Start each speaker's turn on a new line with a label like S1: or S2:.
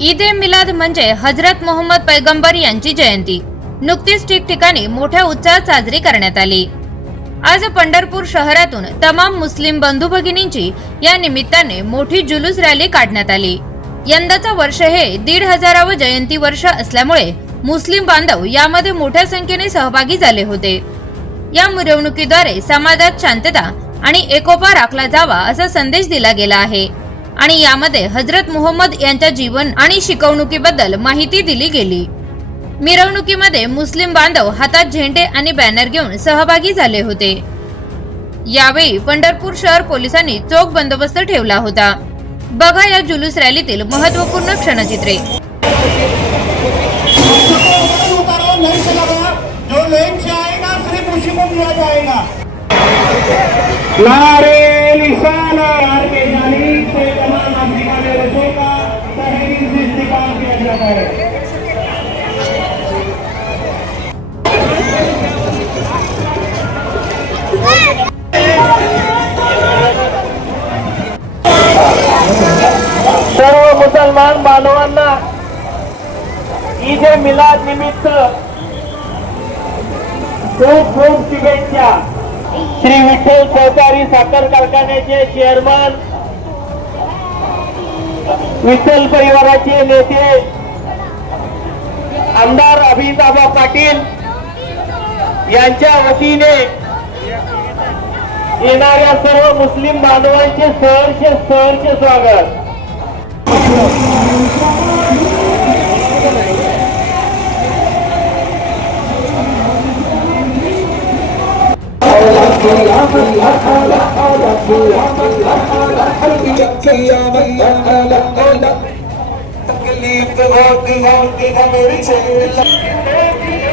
S1: ईद ए मिलाद म्हणजे हजरत मोहम्मद पैगंबर यांची जयंती. नुकतीच ठिकठिकाणी मोठ्या उत्साहात साजरी करण्यात आली. आज पंढरपूर शहरातून तमाम मुस्लिम बंधू भगिनींची या निमित्ताने मोठी जुलूस रॅली काढण्यात आली. यंदाचं वर्ष हे दीड हजारावं जयंती वर्ष असल्यामुळे मुस्लिम बांधव यामध्ये मोठ्या संख्येने सहभागी झाले होते. या मिरवणुकीद्वारे समाजात शांतता आणि एकोपा राखला जावा असा संदेश दिला गेला आहे. आणि यामध्ये हजरत मुहम्मद यांच्या जीवन आणि शिकवणुकीबद्दल माहिती दिली गेली. मिरवणुकीमध्ये मुस्लिम बांधव हातात झेंडे आणि बॅनर घेऊन सहभागी झाले होते. यावेळी पंढरपूर शहर पोलिसांनी चोख बंदोबस्त ठेवला होता. बघा या जुलूस रॅलीतील महत्त्वपूर्ण क्षणचित्रे.
S2: जो लेन से आएगा सिर्फ उसी को दिया जाएगा नारे निशान यार जानी से तमाम अफ्रीका में रसों का तहरीर से इस्तेमाल किया जाता है सर्व मुसलमान बांधवांना ईद मिलाद निमित्त खूप खूप शुभेच्छा. श्री विठ्ठल सहकारी साखर कारखान्याचे चेअरमन विठ्ठल परिवाराचे नेते. आमदार अभिताबा पाटील यांच्या वतीने येणाऱ्या सर्व मुस्लिम बांधवांचे सहर्ष सहर्ष स्वागत.
S3: तकलीफ बहुत बहुत मेरी चेहरे